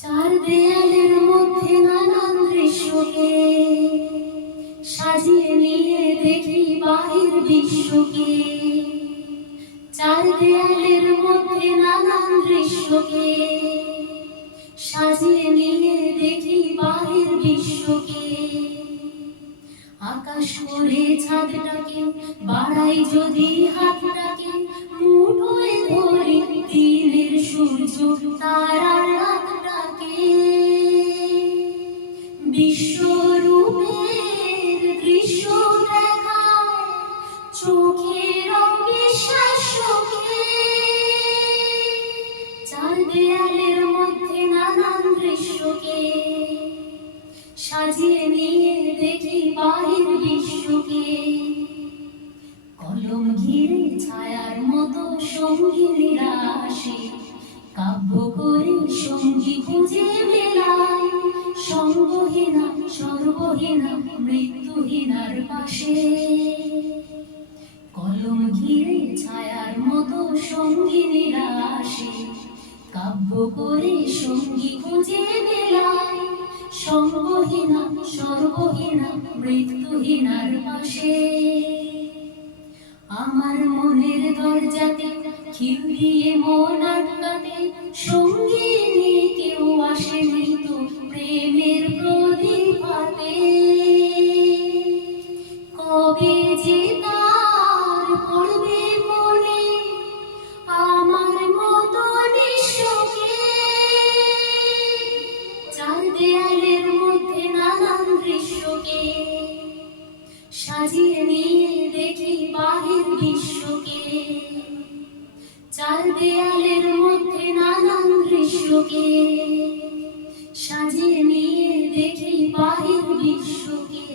চার দেয়ালের মধ্যে নানান দৃশ্যকে সাজিয়ে নিয়ে দেখি বাহির বিশ্বকে। চার দেয়ালের মধ্যে নানান দৃশ্যকে সাজিয়ে নিয়ে দেখি বাহির বিশ্বকে। আকাশ করে ছাদটাকে বাড়াই যদি হাতটাকে, মুঠোয় ধরি দিনের সূর্য তারার রাতটাকে। বিশ্বরূপের দৃশ্য দেখায় চোখের অবিশ্বাস্যকে। চার দেয়ালের মধ্যে নানান দৃশ্যকে সাজিয়ে নিয়ে দেখি বাহির বিশ্বকে। কলম ঘিরে ছায়ার মতো সঙ্গীরা আসে, কাব্য করে সঙ্গী খুঁজে মেলায় সঙ্গহীনা সর্বহীনা মৃত্যুহীনার পাশে। কলম ঘিরে ছায়ার মতো সঙ্গীরা আসে, কাব্য করে সঙ্গী খুঁজে মেলায় সঙ্গহীনা সর্বহীনা মৃত্যুহীনার পাশে। আমার মনের দরজাতে খিল দিয়ে মন আটকাতে, সঙ্গিনী কেউ আসেনি তো প্রেমের প্রদীপ হাতে। কবে যে তার পড়বে মনে আমার মতো নিঃস্বকে। চার দেয়ালের মধ্যে নানান দৃশ্যকে সাজিয়ে নিয়ে দেখি বাহির বিশ্বকে। চার দেয়ালের মধ্যে নানান দৃশ্যকে সাজিয়ে নিয়ে দেখি বাহির বিশ্বকে।